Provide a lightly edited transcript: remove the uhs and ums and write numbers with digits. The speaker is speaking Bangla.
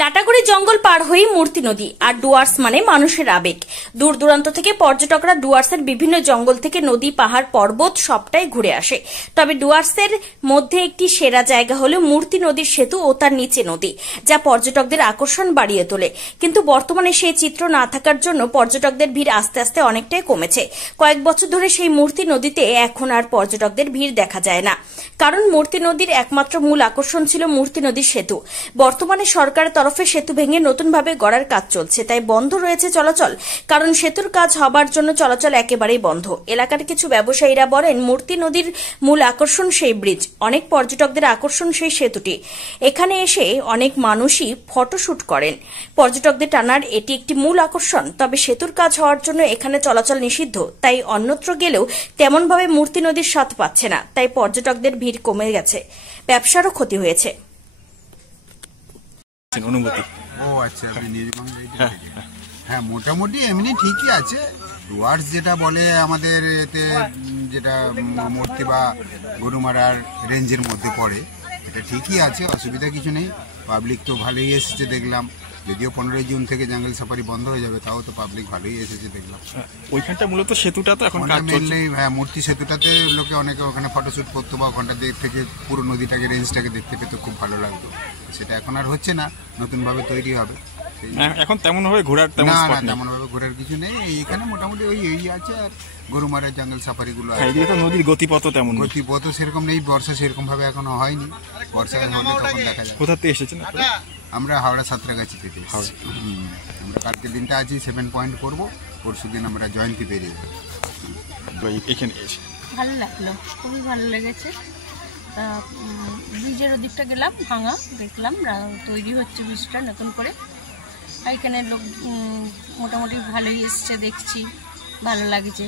লাটাগুড়ি জঙ্গল পার হয়ে মূর্তি নদী আর ডুয়ার্স মানে মানুষের আবেগ। দূর দূরান্ত থেকে পর্যটকরা ডুয়ার্সের বিভিন্ন জঙ্গল থেকে নদী, পাহাড়, পর্বত সবটাই ঘুরে আসে। তবে ডুয়ার্সের মধ্যে একটি সেরা জায়গা হলো মূর্তি নদীর সেতু ও তার নিচে নদী, যা পর্যটকদের আকর্ষণ বাড়িয়ে তোলে। কিন্তু বর্তমানে সেই চিত্র না থাকার জন্য পর্যটকদের ভিড় আস্তে আস্তে অনেকটাই কমেছে। কয়েক বছর ধরে সেই মূর্তি নদীতে এখন আর পর্যটকদের ভিড় দেখা যায় না, কারণ মূর্তি নদীর একমাত্র মূল আকর্ষণ ছিল মূর্তি নদীর সেতু। বর্তমানে সরকারের তরফে সেতু ভেঙে নতুনভাবে গড়ার কাজ চলছে, তাই বন্ধ রয়েছে চলাচল। কারণ সেতুর কাজ হবার জন্য চলাচল একেবারেই বন্ধ। এলাকার কিছু ব্যবসায়ীরা বলেন, মূর্তি নদীর মূল আকর্ষণ সেই ব্রিজ, অনেক পর্যটকদের আকর্ষণ সেই সেতুটি। এখানে এসে অনেক মানুষই ফটোশুট করেন। পর্যটকদের টানার এটি একটি মূল আকর্ষণ। তবে সেতুর কাজ হওয়ার জন্য এখানে চলাচল নিষিদ্ধ, তাই অন্যত্র গেলেও তেমনভাবে মূর্তি নদীর স্বাদ পাচ্ছে না, তাই পর্যটকদের ভিড় কমে গেছে, ব্যবসারও ক্ষতি হয়েছে। অনুমতি আচ্ছা, হ্যাঁ, মোটামুটি এমনি ঠিকই আছে। ডুয়ার্স যেটা বলে আমাদের এতে, যেটা মূর্তি বা গরুমারার রেঞ্জের মধ্যে পড়ে, এটা ঠিকই আছে, অসুবিধা কিছু নেই। পাবলিক তো ভালোই এসেছে দেখলাম, যদিও 15 জুন থেকে জঙ্গল সাফারি বন্ধ হয়ে যাবে, তাও তো পাবলিক ভালোই এসেছে দেখলাম। ওইখানটা মূলত সেতুটা তো এখন কাজ চলছে। হ্যাঁ, মূর্তি সেতুটাতে লোকে অনেকে ওখানে ফটোশুট করতো বা ওখানটা থেকে পুরো নদীটাকে, রেঞ্জটাকে দেখতে পেতে খুব ভালো লাগতো। সেটা এখন আর হচ্ছে না, নতুনভাবে তৈরি হবে। এখন তেমন ভাবে ঘোরার তেমন ভাবে ঘোরার কিছু নেই। এইখানে মোটামুটি ওই এই আছে, আর গরুমারা জঙ্গল সাফারি গুলো আছে। নদীর গতিপথ তেমন গতিপথ সেরকম নেই, বর্ষা সেরকম ভাবে এখনো হয়নি। বর্ষা হলে তখন দেখা যায়। কোথা থেকে এসেছেন? আমরা হাওড়া সাঁতরাগাছি থেকে এসেছি। আমরা কালকে দিনটা আছি 7 পয়েন্ট করবো, পরশু দিন আমরা জয়ন্তী বেরিয়ে যাবো। এখানে এসে ভালো লাগলো, খুবই ভালো লেগেছে। তা ব্রিজের ওদিকটা গেলাম, ভাঙা দেখলাম, তৈরি হচ্ছে ব্রিজটা নতুন করে। এখানে লোক মোটামুটি ভালোই এসছে, দেখছি ভালো লাগছে।